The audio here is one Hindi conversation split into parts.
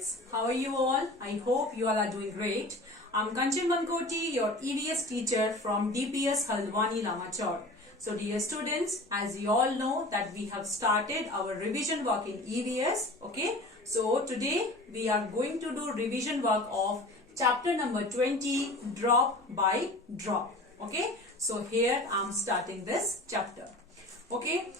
students, how are you all? I hope you all are doing great. I'm Kanchan Bankoti, your EVS teacher from DPS Haldwani Lamachor. So dear students, as you all know that we have started our revision work in EVS. Okay, so today we are going to do revision work of chapter number 20, drop by drop. Okay, so here I'm starting this chapter. Okay,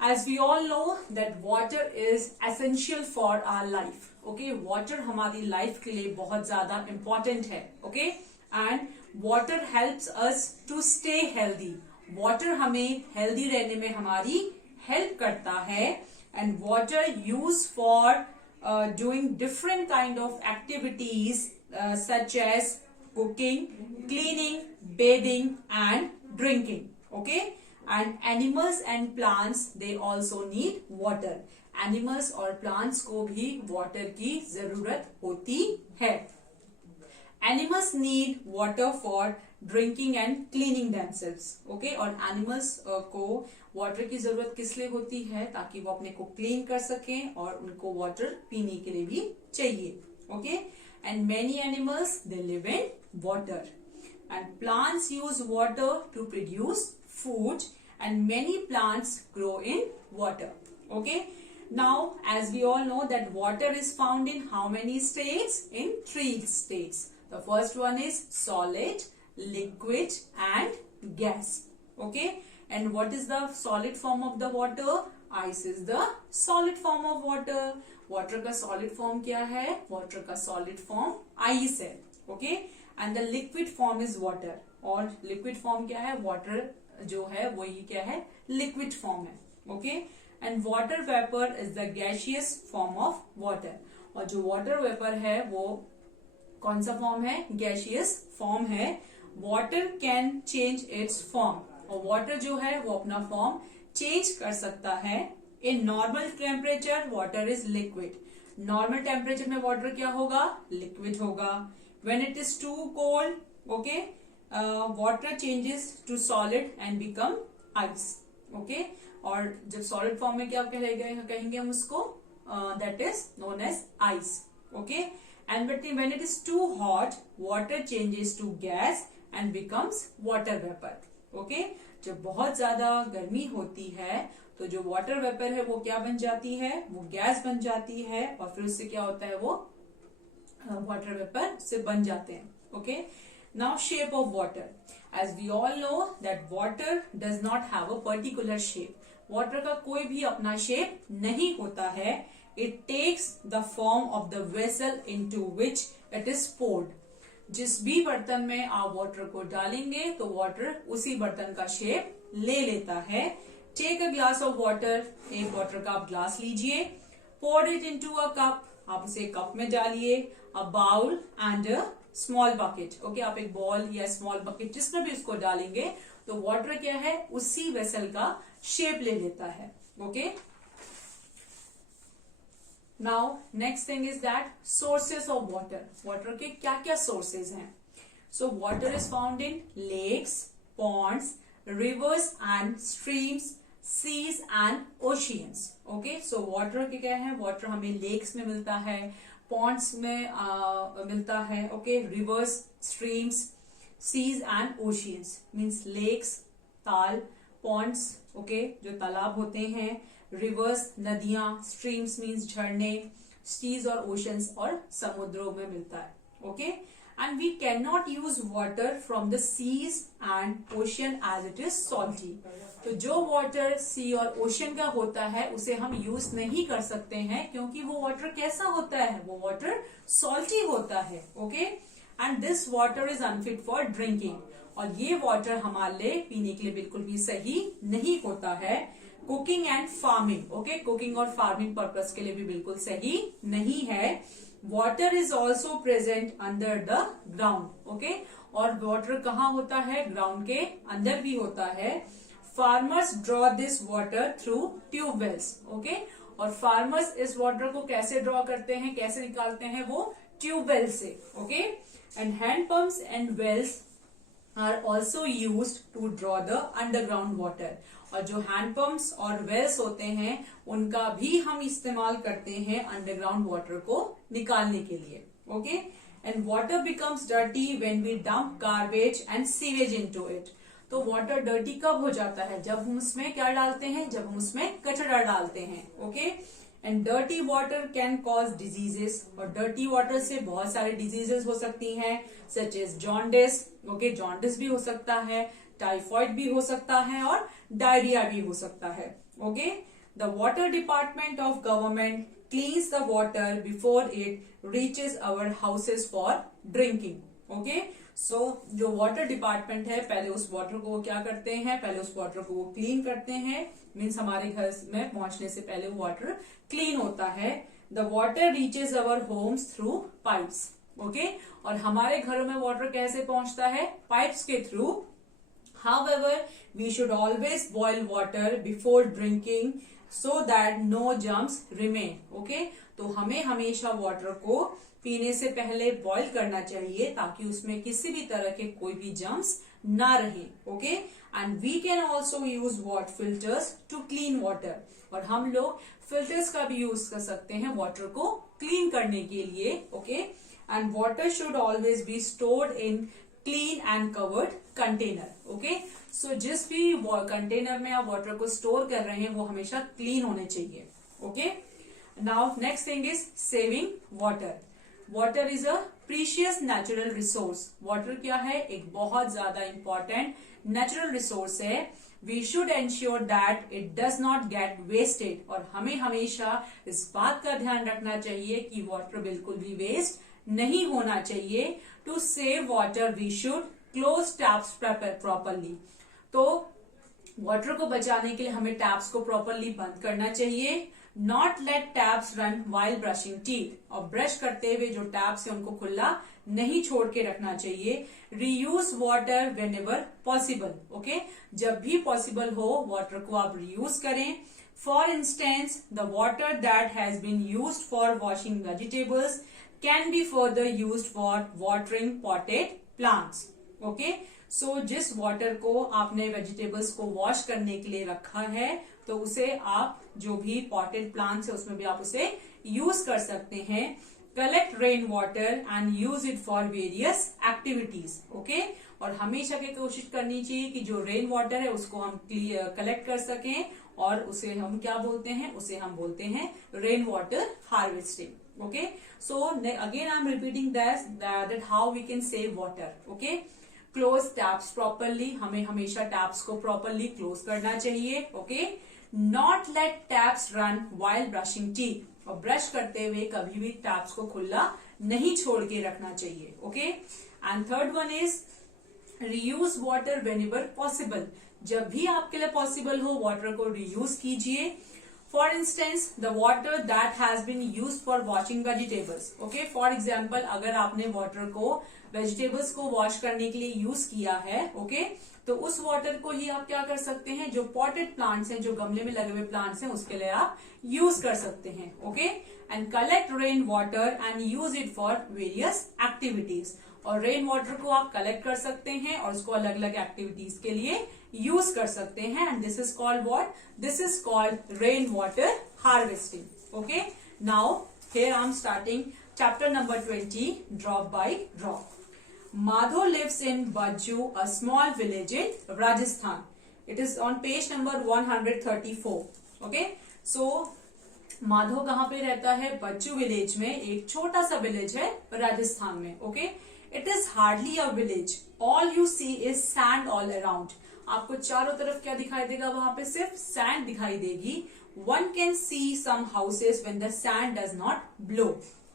as we all know that water is essential for our life. Okay, water हमारी life के लिए बहुत ज़्यादा important है. Okay, and water helps us to stay healthy. Water हमें healthy रहने में हमारी help करता है, and water used for doing different kind of activities such as cooking, cleaning, bathing and drinking. Okay, and animals and plants they also need water. Animals और plants को भी water की जरूरत होती है. Animals need water for drinking and cleaning themselves. Okay, और animals को water की जरूरत किस लिए होती है? ताकि वो अपने को clean कर सकें और उनको water पीने के लिए भी चाहिए. Okay, and many animals they live in water. And plants use water to produce food, and many plants grow in water. Okay, now as we all know that water is found in how many states? In 3 states. The first one is solid, liquid and gas. Okay, and what is the solid form of the water? Ice is the solid form of water. Water का solid form क्या है? Water का solid form ice है. Okay, and the liquid form is water. और liquid form क्या है? Water जो है वो ये क्या है? Liquid form है. Okay, and water vapor is the gaseous form of water. और जो water vapor है वो कौन सा form है? Gaseous form है. Water can change its form. और water जो है वो अपना form change कर सकता है. In normal temperature water is liquid. Normal temperature में water क्या होगा? Liquid होगा. When it is too cold, okay, water changes to solid and become ice. Okay, और जब solid form में क्या कहेंगे हम उसको? That is known as ice. Okay, and when it is too hot, water changes to gas and becomes water vapor. Okay, जब बहुत ज्यादा गर्मी होती है तो जो वाटर वेपर है वो क्या बन जाती है? वो गैस बन जाती है और फिर उससे क्या होता है? वो वाटर वेपर से बन जाते हैं. Okay, now shape of water. As we all know that water does not have a particular shape. Water का कोई भी अपना शेप नहीं होता है. It takes the form of the vessel into which it is poured. जिस भी बर्तन में आप वाटर को डालेंगे तो वाटर उसी बर्तन का शेप ले लेता है. Take a glass of water. एक वाटर का आप ग्लास लीजिए. Pour it into a cup. आप उसे कप में डालिए. A bowl and a small bucket. Okay, आप एक बॉल या स्मॉल बकेट जिसमें भी उसको डालेंगे तो वाटर क्या है? उसी वेसल का शेप ले लेता है. Okay, now next thing is that sources of water. Water के क्या क्या सोर्सेज हैं? So water is found in lakes, ponds, rivers and streams, seas and oceans. Okay, so water के क्या है? water हमें lakes में मिलता है, ponds में मिलता है. Okay, rivers, streams, seas and oceans means lakes, ताल, ponds, okay, जो तालाब होते हैं, rivers नदियां, streams means झरने, seas और oceans और समुद्रों में मिलता है. Okay, and we cannot use water from the seas and ocean as it is salty. तो जो water sea और ocean का होता है उसे हम use नहीं कर सकते हैं क्योंकि वो water कैसा होता है? वो water salty होता है. Okay, and this water is unfit for drinking. और ये water हमारे लिए पीने के लिए बिल्कुल भी सही नहीं होता है. Cooking and farming. Okay, cooking और फार्मिंग पर्पस के लिए भी बिल्कुल सही नहीं है. Water is also present under the ground. Okay, और water कहाँ होता है? ग्राउंड के अंदर भी होता है. Farmers draw this water through tube wells. Okay, और farmers इस water को कैसे draw करते हैं? कैसे निकालते हैं? वो ट्यूब वेल से. Okay, and hand pumps and wells are also used to draw the underground water. और जो हैंडपंप्स और वेल्स होते हैं उनका भी हम इस्तेमाल करते हैं अंडरग्राउंड वाटर को निकालने के लिए. Okay, and water becomes dirty when we dump garbage and sewage into it. तो वाटर डर्टी कब हो जाता है? जब हम उसमें क्या डालते हैं? जब हम उसमें कचरा डालते हैं. Okay, and dirty water can cause diseases. और डर्टी वाटर से बहुत सारे डिजीजेस हो सकती हैं, such as jaundice. Okay, jaundice भी हो सकता है, टाइफॉइड भी हो सकता है और डायरिया भी हो सकता है. Okay, the water department of government cleans the water before it reaches our houses for drinking. Okay, so जो वाटर डिपार्टमेंट है पहले उस वाटर को वो क्या करते हैं? पहले उस वाटर को वो क्लीन करते हैं. मीन्स हमारे घर में पहुंचने से पहले वो वाटर क्लीन होता है. The water reaches our Holmes through pipes. Okay, और हमारे घरों में वाटर कैसे पहुंचता है? पाइप्स के through. However, we should always boil water before drinking so that no germs remain. Okay, तो हमें हमेशा वाटर को पीने से पहले बॉईल करना चाहिए ताकि उसमें किसी भी तरह के कोई भी जर्म्स ना रहे. Okay, and we can also use water filters to clean water. और हम लोग फिल्टर्स का भी यूज कर सकते हैं वाटर को क्लीन करने के लिए. Okay, and water should always be stored in clean and covered container. Okay, so जिस भी कंटेनर में आप वाटर को स्टोर कर रहे हैं वो हमेशा क्लीन होने चाहिए. Okay, now next thing is saving water. Water is a precious natural resource. Water क्या है? एक बहुत ज्यादा इंपॉर्टेंट नेचुरल रिसोर्स है. We should ensure that it does not get wasted. और हमें हमेशा इस बात का ध्यान रखना चाहिए कि वाटर बिल्कुल भी वेस्ट नहीं होना चाहिए. To save water we should close taps properly. तो वाटर को बचाने के लिए हमें टैप्स को प्रॉपरली बंद करना चाहिए. Not let taps run while brushing teeth. और ब्रश करते हुए जो टैप्स है उनको खुला नहीं छोड़ के रखना चाहिए. Reuse water whenever possible. Okay, जब भी पॉसिबल हो वाटर को आप रीयूज करें. For instance the water that has been used for washing vegetables can be further used for watering potted plants. Okay, so जिस वाटर को आपने वेजिटेबल्स को वॉश करने के लिए रखा है तो उसे आप जो भी पॉटेड प्लांट्स है उसमें भी आप उसे यूज कर सकते हैं. Collect rain water and use it for various activities. Okay, और हमेशा की कोशिश करनी चाहिए कि जो रेन वाटर है उसको हम कलेक्ट कर सकें और उसे हम क्या बोलते हैं? उसे हम बोलते हैं rain water harvesting. Okay, so again I'm repeating that how we can save water. Okay, close taps properly. हमें हमेशा taps को properly close करना चाहिए. Okay, not let taps run while brushing teeth. और brush करते हुए कभी भी taps को खुला नहीं छोड़ के रखना चाहिए. Okay, and third one is reuse water whenever possible. जब भी आपके लिए possible हो water को reuse कीजिए. For instance, the water that has been used for washing vegetables. Okay, for example, अगर आपने water को vegetables को wash करने के लिए use किया है, okay, तो उस water को ही आप क्या कर सकते हैं? जो potted plants हैं, जो गमले में लगे हुए plants हैं, उसके लिए आप use कर सकते हैं. Okay, and collect rain water and use it for various activities. और रेन वाटर को आप कलेक्ट कर सकते हैं और उसको अलग अलग एक्टिविटीज के लिए यूज कर सकते हैं. And this is called what? This is called rain water harvesting. Okay, now here I am starting chapter number 20, drop by drop. Madho lives in Bajju, a small village in Rajasthan. It is on page number 134. Okay, so Madho कहाँ पे रहता है? बज्जू विलेज में. एक छोटा सा विलेज है राजस्थान में. Okay, it is hardly a village. All you see is sand all around. आपको चारों तरफ क्या दिखाई देगा? वहां पे सिर्फ सैंड दिखाई देगी. One can see some houses when the sand does not blow.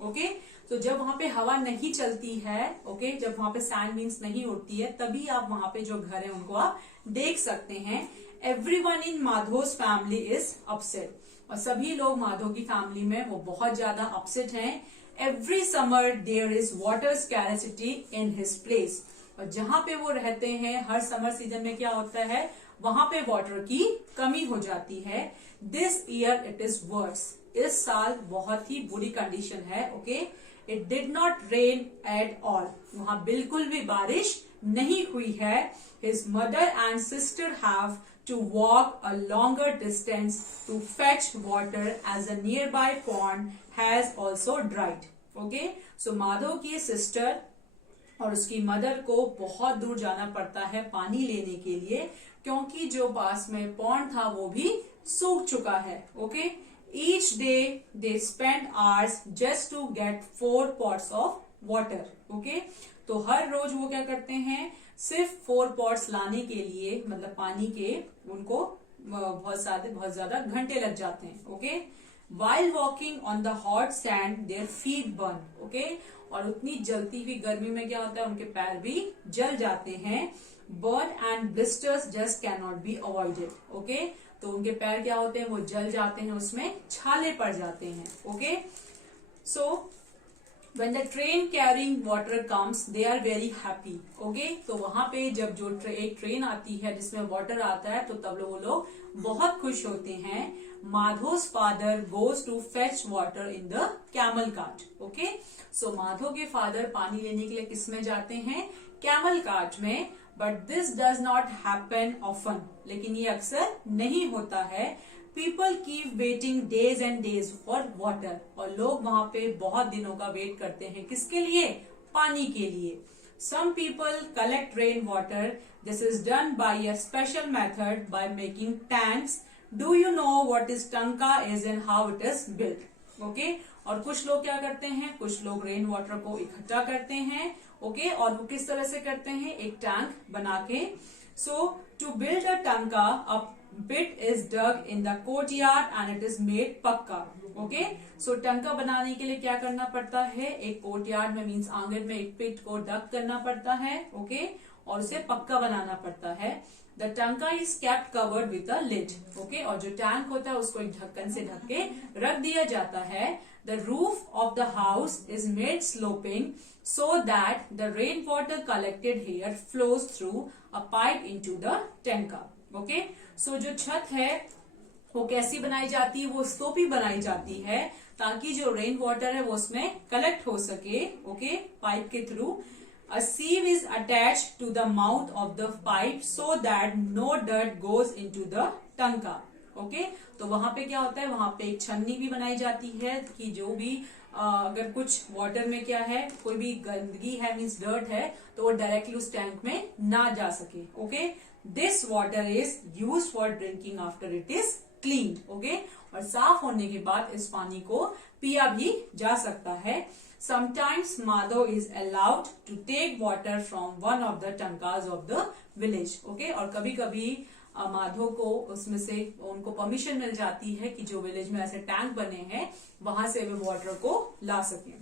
Okay, तो जब वहां पे हवा नहीं चलती है, ओके, जब वहां पे सैंड मीन्स नहीं उड़ती है, तभी आप वहां पे जो घर है उनको आप देख सकते हैं. Everyone in Madho's family is upset. और सभी लोग माधो की फैमिली में वो बहुत ज्यादा अपसेट हैं. Every summer there is water scarcity in his place. और जहां पे वो रहते हैं हर समर सीजन में क्या होता है? वहां पे वाटर की कमी हो जाती है. This year it is worse. इस साल बहुत ही बुरी कंडीशन है. Okay, it did not rain at all. वहां बिल्कुल भी बारिश नहीं हुई है. His mother and sister have to walk a longer distance to fetch water as a nearby pond has also dried. Okay, so Madhav की सिस्टर और उसकी मदर को बहुत दूर जाना पड़ता है पानी लेने के लिए, क्योंकि जो पास में पॉन्ड था वो भी सूख चुका है. Okay, each day they spend hours just to get 4 pots of water. Okay, तो हर रोज वो क्या करते हैं, सिर्फ 4 pots लाने के लिए, मतलब पानी के, उनको बहुत ज्यादा घंटे लग जाते हैं. Okay, while walking on the hot sand their feet burn. Okay, और उतनी जलती हुई गर्मी में क्या होता है, उनके पैर भी जल जाते हैं. Burn and blisters just can not be avoided. Okay, तो उनके पैर क्या होते हैं, वो जल जाते हैं, उसमें छाले पड़ जाते हैं. Okay, so when the train carrying water comes they are very happy. Okay, तो वहां पे जब जो एक ट्रेन आती है जिसमें वाटर आता है, तो तब वो लोग बहुत खुश होते हैं. माधो's father goes to fetch water in the camel cart. Okay, so Madho के फादर पानी लेने के लिए किसमें जाते हैं, कैमल कार्ट में. But this does not happen often, लेकिन ये अक्सर नहीं होता है. People keep waiting days and days for water, और लोग वहां पे बहुत दिनों का वेट करते हैं, किसके लिए, पानी के लिए. Some people collect rain water. This is done by a special method by making tanks. Do you know what is tanka is and how it is built. Okay, और कुछ लोग क्या करते हैं, कुछ लोग रेन वाटर को इकट्ठा करते हैं. ओके, और वो किस तरह से करते हैं, एक टैंक बना के. सो टू बिल्ड अ टंका, अ pit is dug in the courtyard and it is made पक्का. ओके, सो टंका बनाने के लिए क्या करना पड़ता है, एक कोर्टयार्ड में मीन्स आंगन में एक पिट को डग करना पड़ता है. ओके, और उसे पक्का बनाना पड़ता है. The tanka is kept covered with a lid. Okay, और जो टैंक होता है उसको एक ढक्कन से ढक के रख दिया जाता है. The roof of the house is made sloping so that the rain water collected here flows through a pipe into the tanka. Okay, so जो छत है वो कैसी बनाई जाती है, वो स्लोपी बनाई जाती है, ताकि जो रेन वाटर है वो उसमें कलेक्ट हो सके. ओके, पाइप के through. A sieve is attached to the mouth of the pipe so that no dirt goes into the tanka. Okay, तो वहां पे क्या होता है, वहां पे एक छन्नी भी बनाई जाती है कि जो भी अगर कुछ वाटर में क्या है, कोई भी गंदगी है मीन्स डर्ट है, तो वो डायरेक्टली उस टैंक में ना जा सके. Okay, this water is use for drinking after it is clean. Okay, और साफ होने के बाद इस पानी को पिया भी जा सकता है. Sometimes Madhav is allowed to take water from one of the tankas of the village. Okay, और कभी कभी माधव को उसमें से उनको परमिशन मिल जाती है कि जो विलेज में ऐसे टैंक बने हैं वहां से वे वाटर को ला सकें.